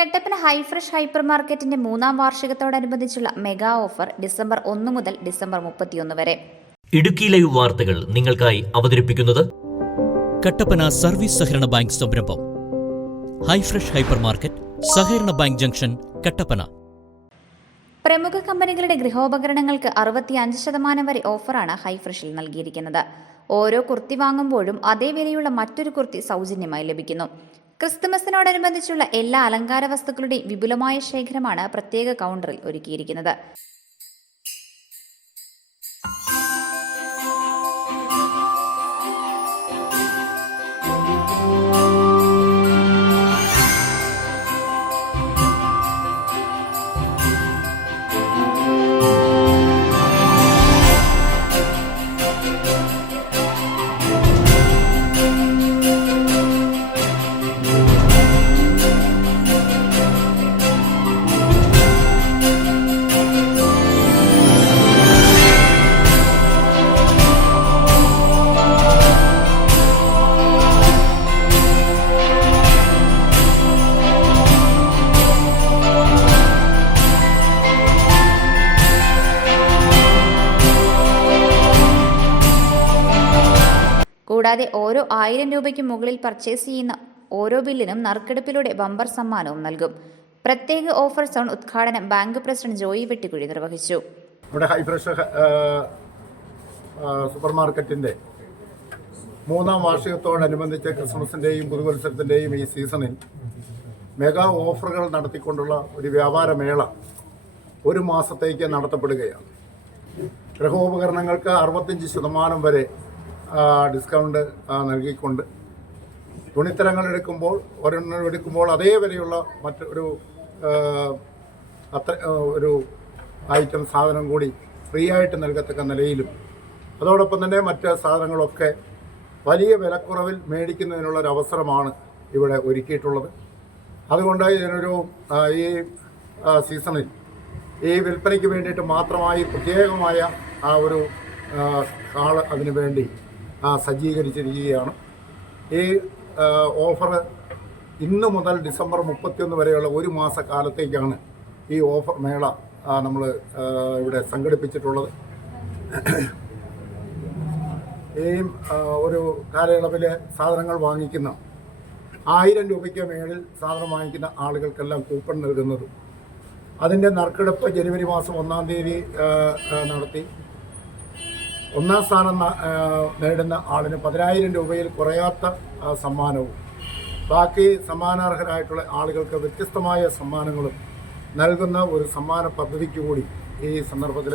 Kattappana Hi Fresh hyper മാർക്കറ്റിന്റെ മൂന്നാം വാർഷികത്തോടനുബന്ധിച്ചുള്ള mega offer December ഒന്ന് മുതൽ ഡിസംബർ മുപ്പത്തിയൊന്ന് വരെ. ഇടുക്കി ലൈവ് വാർത്തകൾ നിങ്ങൾക്കായി അവതരിപ്പിക്കുന്നത് കട്ടപ്പന സർവീസ് സഹകരണ ബാങ്ക് സംരംഭം. ഹൈഫ്രഷ് ഹൈപ്പർ മാർക്കറ്റ് സഹകരണ ബാങ്ക് ജംഗ്ഷൻ കട്ടപ്പന. പ്രമുഖ കമ്പനികളുടെ ഗൃഹോപകരണങ്ങൾക്ക് അറുപത്തിയഞ്ച് ശതമാനം വരെ ഓഫറാണ് ഹൈഫ്രഷിൽ നൽകിയിരിക്കുന്നത്. ഓരോ കുർത്തി വാങ്ങുമ്പോഴും അതേ വിലയുള്ള മറ്റൊരു കുർത്തി സൗജന്യമായി ലഭിക്കുന്നു. ക്രിസ്തുമസിനോടനുബന്ധിച്ചുള്ള എല്ലാ അലങ്കാര വസ്തുക്കളുടെയും വിപുലമായ ശേഖരമാണ് പ്രത്യേക കൗണ്ടറിൽ ഒരുക്കിയിരിക്കുന്നത്. കൂടാതെ ഓരോ ആയിരം രൂപയ്ക്ക് മുകളിൽ പർച്ചേസ് ചെയ്യുന്ന ഓരോ ബില്ലിനും നറുക്കെടുപ്പിലൂടെ ബമ്പർ സമ്മാനവും നൽകും. പ്രത്യേക ഓഫർ സോൺ ഉദ്ഘാടനം ബാങ്ക് പ്രസിഡന്റ് ജോയി വെട്ടിക്കുഴി നിർവഹിച്ചു. നമ്മുടെ ഹൈഫ്രഷ് സൂപ്പർ മൂന്നാം വാർഷികത്തോടനുബന്ധിച്ച് ക്രിസ്മസിന്റെയും പുതുവത്സരത്തിന്റെയും ഈ സീസണിൽ മെഗാ ഓഫറുകൾ നടത്തിക്കൊണ്ടുള്ള ഒരു വ്യാപാരമേള ഒരു മാസത്തേക്ക് നടത്തപ്പെടുകയാണ്. ഗൃഹോപകരണങ്ങൾക്ക് അറുപത്തഞ്ച് ശതമാനം വരെ ഡിസ്കൗണ്ട് നൽകിക്കൊണ്ട് തുണിത്തരങ്ങൾ എടുക്കുമ്പോൾ ഒരെണ്ണം എടുക്കുമ്പോൾ അതേ വിലയുള്ള മറ്റൊരു അത്ര ഒരു ഐറ്റം സാധനം കൂടി ഫ്രീ ആയിട്ട് നൽകത്തക്ക നിലയിലും. അതോടൊപ്പം തന്നെ മറ്റ് സാധനങ്ങളൊക്കെ വലിയ വിലക്കുറവിൽ മേടിക്കുന്നതിനുള്ള ഒരു അവസരമാണ് ഇവിടെ ഒരുക്കിയിട്ടുള്ളത്. അതുകൊണ്ട് ഇതിനൊരു ഈ സീസണിൽ ഈ വിൽപ്പനയ്ക്ക് വേണ്ടിയിട്ട് മാത്രമായി പ്രത്യേകമായ ആ ഒരു ആൾ അതിനു വേണ്ടി സജ്ജീകരിച്ചിരിക്കുകയാണ്. ഈ ഓഫർ ഇന്ന് മുതൽ ഡിസംബർ മുപ്പത്തിയൊന്ന് വരെയുള്ള ഒരു മാസ കാലത്തേക്കാണ് ഈ ഓഫർ മേള നമ്മൾ ഇവിടെ സംഘടിപ്പിച്ചിട്ടുള്ളത്. ഈ ഒരു കാലയളവിൽ സാധനങ്ങൾ വാങ്ങിക്കുന്ന ആയിരം രൂപയ്ക്ക് മേളിൽ സാധനം വാങ്ങിക്കുന്ന ആളുകൾക്കെല്ലാം കൂപ്പൺ നൽകുന്നതും. അതിന്റെ നറുക്കെടുപ്പ് ജനുവരി മാസം ഒന്നാം തീയതി നടത്തി. ഒന്നാം സ്ഥാനം നേടുന്ന ആളിന് പതിനായിരം രൂപയിൽ കുറയാത്ത സമ്മാനവും. ബാക്കി സമ്മാനാർഹരായിട്ടുള്ള ആളുകൾക്ക് വ്യത്യസ്തമായ സമ്മാനങ്ങളും നൽകുന്ന ഒരു സമ്മാന പദ്ധതിക്ക് കൂടി ഈ സന്ദർഭത്തിൽ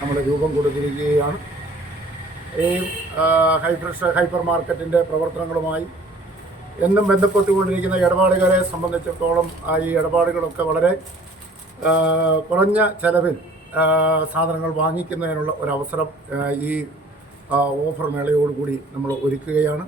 നമ്മൾ രൂപം കൊടുത്തിരിക്കുകയാണ്. ഈ ഹൈഫ്രഷ് ഹൈപ്പർ മാർക്കറ്റിന്റെ പ്രവർത്തനങ്ങളുമായി എന്നും ബന്ധപ്പെട്ടുകൊണ്ടിരിക്കുന്ന ഇടപാടുകാരെ സംബന്ധിച്ചിടത്തോളം ഈ ഇടപാടുകളൊക്കെ വളരെ കുറഞ്ഞ ചെലവിൽ സാധനങ്ങൾ വാങ്ങിക്കുന്നതിനുള്ള ഒരവസരം ഈ ഓഫർ മേളയോടുകൂടി നമ്മൾ ഒരുക്കുകയാണ്.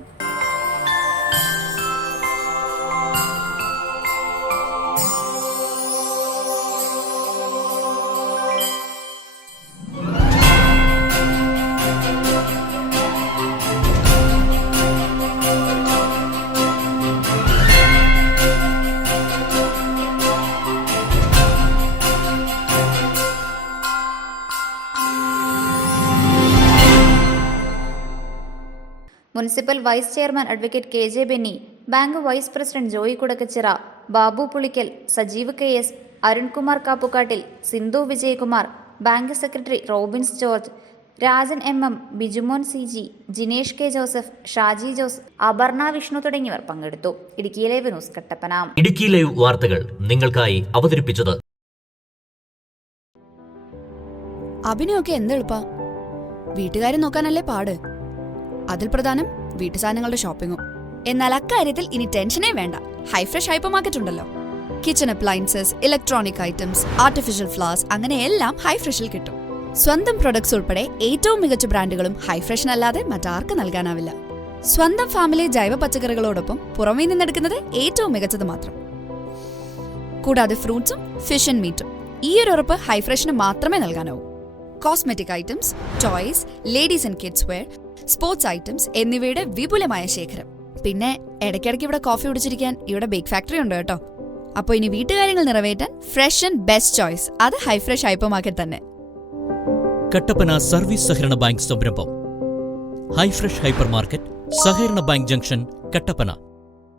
Municipal vice chairman advocate K J Benny bank vice president Joy Kudakkachira Babu Pulickal Sajeev K S Arunkumar Kappukattil Sindhu Vijayakumar bank secretary Robins George Rajan M M Bijumon C G Jinesh K Joseph Shaji Jose Aparna Vishnu തുടങ്ങിയവർ പങ്കെടുത്തു. Idukki live news Kattappana. Idukki live വാർത്തകൾ നിങ്ങൾക്കായി അവതരിപ്പിച്ചത്. അഭിനയൊക്കെ എന്തെളുപ്പാ? വീട്ടുകാരെ നോക്കാനല്ലേ പാട്? അതിൽ പ്രധാനം വീട്ടു സാധനങ്ങളുടെ ഷോപ്പിംഗും എന്നാൽ അക്കാര്യത്തിൽ ഇനി ടെൻഷനേ വേണ്ട. ഹൈഫ്രഷ് ഹൈപ്പർ മാർക്കറ്റ് ഉണ്ടല്ലോ. Kitchen appliances electronic items artificial flowers അങ്ങനെ എല്ലാം ഹൈഫ്രഷിൽ കിട്ടും. സ്വന്തം പ്രൊഡക്ട്സ് ഉൾപ്പെടെ ഏറ്റവും മികച്ച ബ്രാൻഡുകളും ഹൈഫ്രഷിനല്ലാതെ മറ്റാർക്ക് നൽകാനാവില്ല. സ്വന്തം ഫാമിലി ജൈവ പച്ചക്കറികളോടൊപ്പം പുറമേ നിന്നെടുക്കുന്നത് ഏറ്റവും മികച്ചത് മാത്രം. കൂടാതെ ഫ്രൂട്ട്സും ഫിഷ് ആൻഡ് മീറ്റും ഈ ഒരു ഉറപ്പ് ഹൈഫ്രഷിന് മാത്രമേ നൽകാനാവൂ. Cosmetic items toys ladies and kids wear sports items എന്നിവയുടെ വിപുലമായ ശേഖരം. പിന്നെ ഇടയ്ക്കിടയ്ക്ക് ഇവിടെ കോഫി കുടിച്ചിരിക്കാൻ ഇവിടെ ബേക്ക് ഫാക്ടറി ഉണ്ട് കേട്ടോ. അപ്പോൾ ഇനി വീട്ടുകാര്യങ്ങൾ നിറവേറ്റാൻ ഫ്രഷ് ആൻഡ് ബെസ്റ്റ് ചോയ്സ് അത് ഹൈ ഫ്രഷ് ഹൈപ്പർമാർക്കറ്റ് തന്നെ. കട്ടപ്പന സർവീസ് സഹകരണ ബാങ്ക് സംരംഭം. ഹൈ ഫ്രഷ് ഹൈപ്പർ മാർക്കറ്റ് സഹകരണ ബാങ്ക് ജംഗ്ഷൻ കട്ടപ്പന.